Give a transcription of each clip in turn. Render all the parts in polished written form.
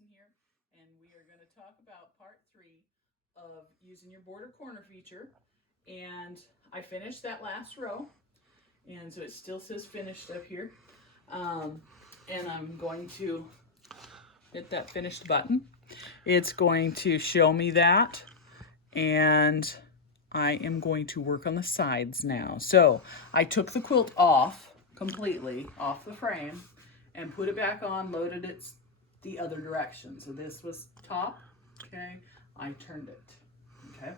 Allison here, and we are going to talk about part 3 of using your border corner feature. And I finished that last row, and so it still says finished up here. And I'm going to hit that finished button. It's going to show me that, and I am going to work on the sides now. So I took the quilt off completely off the frame and put it back on, loaded it the other direction. So this was top, okay? I turned it, okay?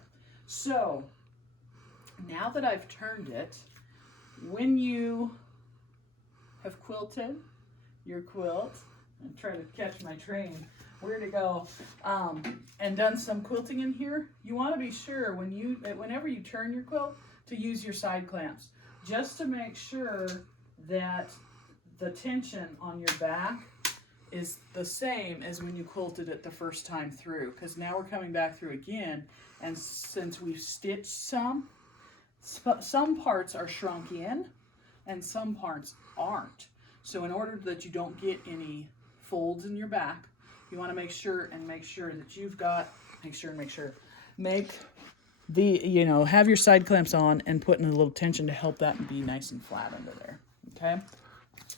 So now that I've turned it, when you have quilted your quilt, and try to catch my train, where to go, and done some quilting in here, you want to be sure whenever you turn your quilt to use your side clamps, just to make sure that the tension on your back is the same as when you quilted it the first time through, because now we're coming back through again, and since we've stitched some parts are shrunk in and some parts aren't. So in order that you don't get any folds in your back, you want to make sure that you've got, have your side clamps on and put in a little tension to help that be nice and flat under there, okay?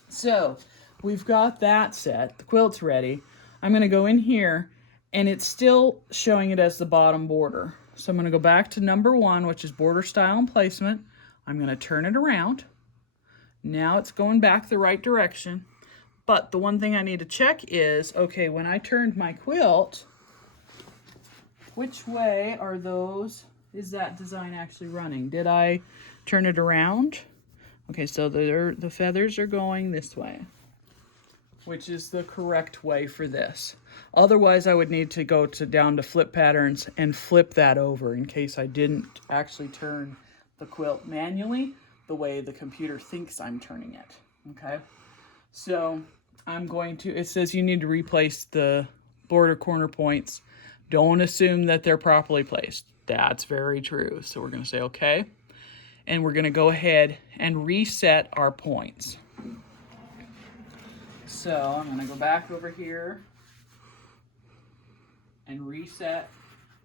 So we've got that set, the quilt's ready. I'm going to go in here, and it's still showing it as the bottom border. So I'm going to go back to number 1, which is border style and placement. I'm going to turn it around. Now it's going back the right direction. But the one thing I need to check is, okay, when I turned my quilt, which way is that design actually running? Did I turn it around? Okay, so the feathers are going this way, which is the correct way for this. Otherwise, I would need to go down to flip patterns and flip that over in case I didn't actually turn the quilt manually the way the computer thinks I'm turning it, okay? So it says you need to replace the border corner points. Don't assume that they're properly placed. That's very true. So we're gonna say okay. And we're gonna go ahead and reset our points. So I'm gonna go back over here and reset.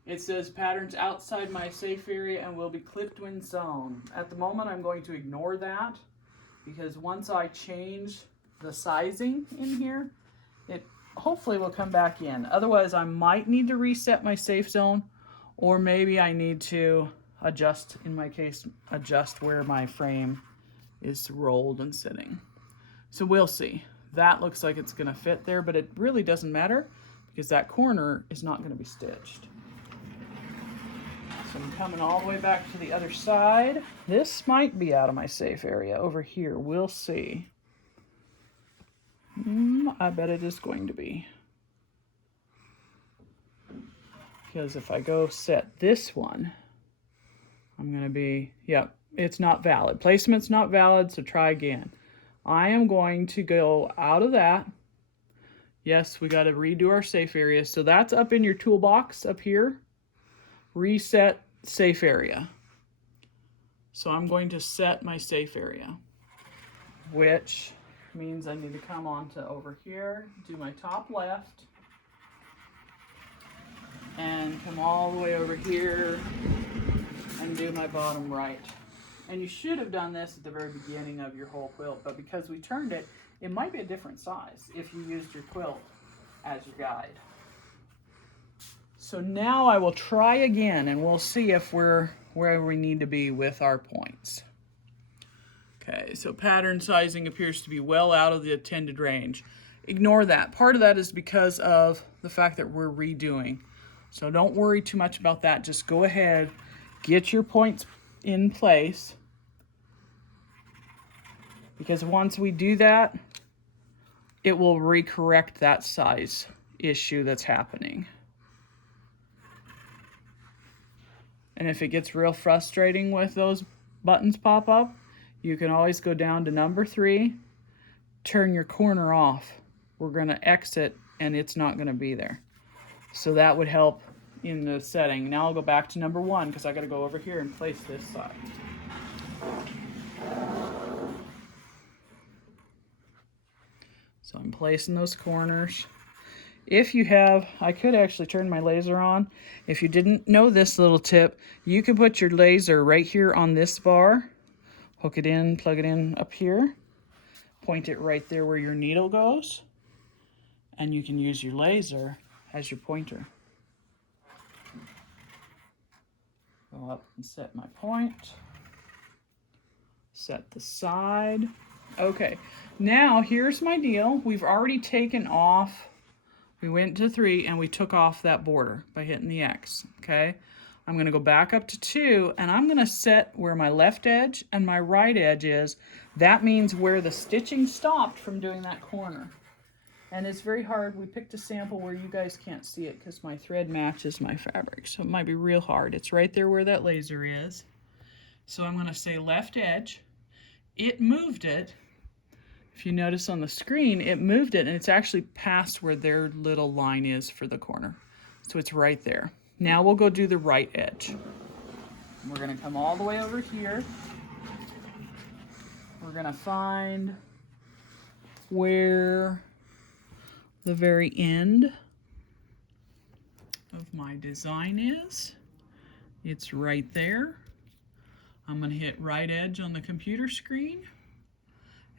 It says patterns outside my safe area and will be clipped when sewn. At the moment, I'm going to ignore that because once I change the sizing in here, it hopefully will come back in. Otherwise, I might need to reset my safe zone, or maybe I need to adjust where my frame is rolled and sitting. So we'll see. That looks like it's gonna fit there, but it really doesn't matter because that corner is not gonna be stitched. So I'm coming all the way back to the other side. This might be out of my safe area over here. We'll see. I bet it is going to be. Because if I go set this one, I'm going to be, yep, it's not valid. Placement's not valid, so try again. I am going to go out of that. Yes, we got to redo our safe area. So that's up in your toolbox up here. Reset safe area. So I'm going to set my safe area, which means I need to come on to over here, do my top left, and come all the way over here and do my bottom right. And you should have done this at the very beginning of your whole quilt, but because we turned it, it might be a different size if you used your quilt as your guide. So now I will try again and we'll see if we're where we need to be with our points. Okay, so pattern sizing appears to be well out of the intended range. Ignore that. Part of that is because of the fact that we're redoing. So don't worry too much about that. Just go ahead, get your points in place. Because once we do that, it will recorrect that size issue that's happening. And if it gets real frustrating with those buttons pop up, you can always go down to number 3, turn your corner off. We're going to exit and it's not going to be there. So that would help in the setting. Now I'll go back to number 1 because I got to go over here and place this side. So I'm placing those corners. If you have, I could actually turn my laser on. If you didn't know this little tip, you can put your laser right here on this bar, hook it in, plug it in up here, point it right there where your needle goes, and you can use your laser as your pointer. Go up and set my point. Set the side. Okay, now here's my deal. We've already taken off, we went to 3 and we took off that border by hitting the X, okay? I'm gonna go back up to 2 and I'm gonna set where my left edge and my right edge is. That means where the stitching stopped from doing that corner. And it's very hard. We picked a sample where you guys can't see it because my thread matches my fabric, so it might be real hard. It's right there where that laser is. So I'm gonna say left edge. It moved it. If you notice on the screen, it moved it and it's actually past where their little line is for the corner. So it's right there. Now we'll go do the right edge. We're gonna come all the way over here. We're gonna find where the very end of my design is. It's right there. I'm going to hit right edge on the computer screen,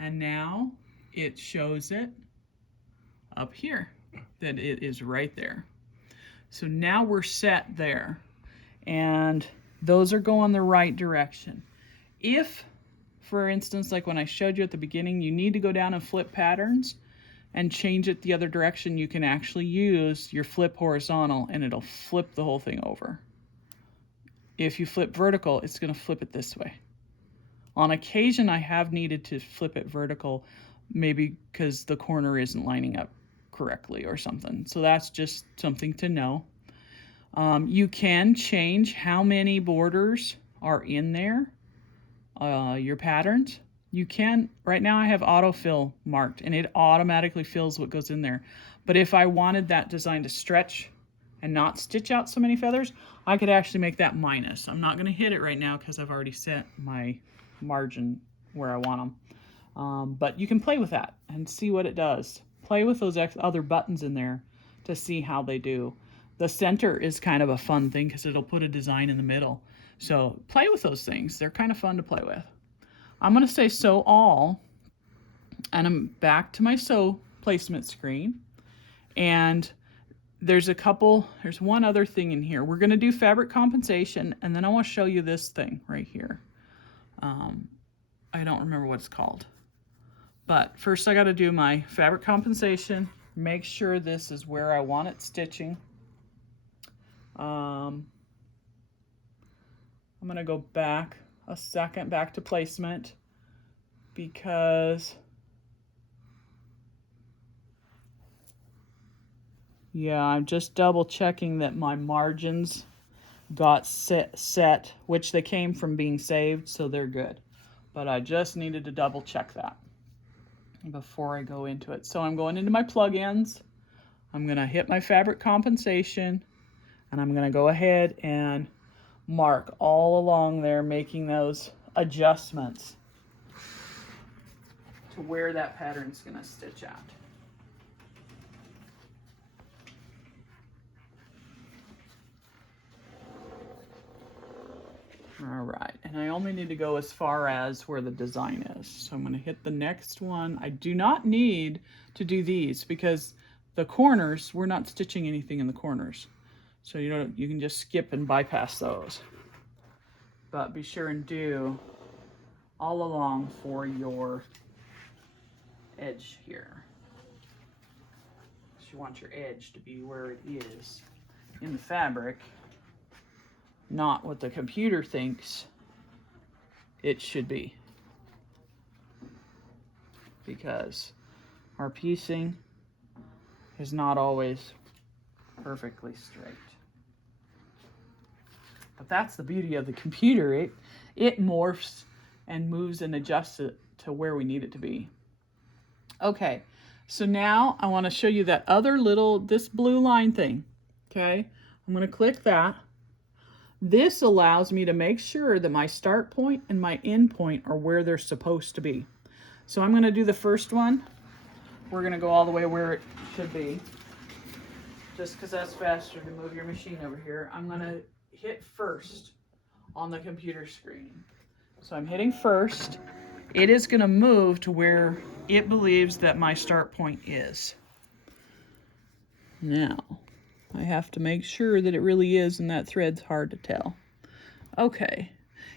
and now it shows it up here that it is right there. So now we're set there, and those are going the right direction. If, for instance, like when I showed you at the beginning, you need to go down and flip patterns and change it the other direction, you can actually use your flip horizontal and it'll flip the whole thing over. If you flip vertical, it's going to flip it this way. On occasion, I have needed to flip it vertical, maybe because the corner isn't lining up correctly or something. So that's just something to know. You can change how many borders are in there, your patterns. You can, right now I have autofill marked and it automatically fills what goes in there. But if I wanted that design to stretch and not stitch out so many feathers, I could actually make that minus. I'm not gonna hit it right now because I've already set my margin where I want them. But you can play with that and see what it does. Play with those other buttons in there to see how they do. The center is kind of a fun thing because it'll put a design in the middle. So play with those things. They're kind of fun to play with. I'm gonna say sew all, and I'm back to my sew placement screen. And there's one other thing in here. We're gonna do fabric compensation, and then I wanna show you this thing right here. I don't remember what it's called. But first I gotta do my fabric compensation, make sure this is where I want it stitching. I'm gonna go back a second, back to placement, because yeah, I'm just double checking that my margins got set, which they came from being saved, so they're good. But I just needed to double check that before I go into it. So I'm going into my plugins. I'm gonna hit my fabric compensation, and I'm gonna go ahead and mark all along there, making those adjustments to where that pattern's gonna stitch out. All right, and I only need to go as far as where the design is. So I'm gonna hit the next one. I do not need to do these because the corners, we're not stitching anything in the corners. So you can just skip and bypass those. But be sure and do all along for your edge here. So you want your edge to be where it is in the fabric, not what the computer thinks it should be. Because our piecing is not always perfectly straight. But that's the beauty of the computer. It morphs and moves and adjusts it to where we need it to be. Okay, so now I want to show you that other this blue line thing. Okay, I'm going to click that. This allows me to make sure that my start point and my end point are where they're supposed to be. So I'm going to do the first one. We're going to go all the way where it should be. just because that's faster to move your machine over here, I'm going to hit first on the computer screen. So I'm hitting first. It is going to move to where it believes that my start point is. Now, I have to make sure that it really is, and that thread's hard to tell. Okay.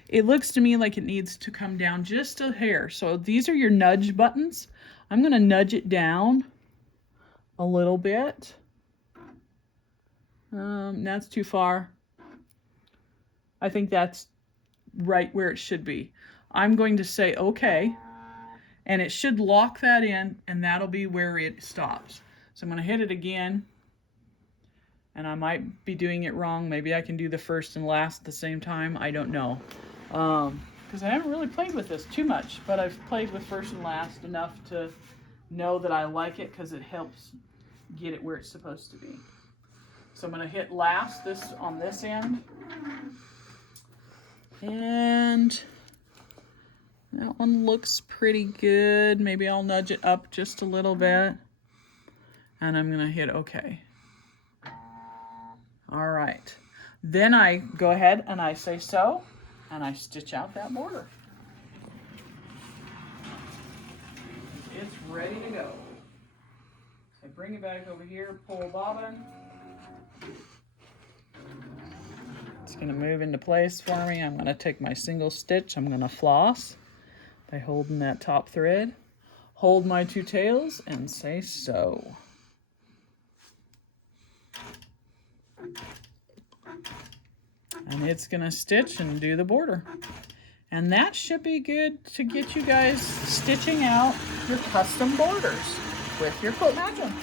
It looks to me like it needs to come down just a hair. So these are your nudge buttons. I'm going to nudge it down a little bit. That's too far. I think that's right where it should be. I'm going to say okay, and it should lock that in, and that'll be where it stops. So I'm going to hit it again, and I might be doing it wrong. Maybe I can do the first and last at the same time. I don't know. Because I haven't really played with this too much, but I've played with first and last enough to know that I like it because it helps get it where it's supposed to be. So I'm going to hit last on this end. And that one looks pretty good. Maybe I'll nudge it up just a little bit. And I'm going to hit OK. All right. Then I go ahead and I say so, and I stitch out that border. It's ready to go. I bring it back over here, pull bobbin. It's going to move into place for me. I'm going to take my single stitch. I'm going to floss by holding that top thread. Hold my two tails and say so. And it's going to stitch and do the border. And that should be good to get you guys stitching out your custom borders with your Quiltmagine.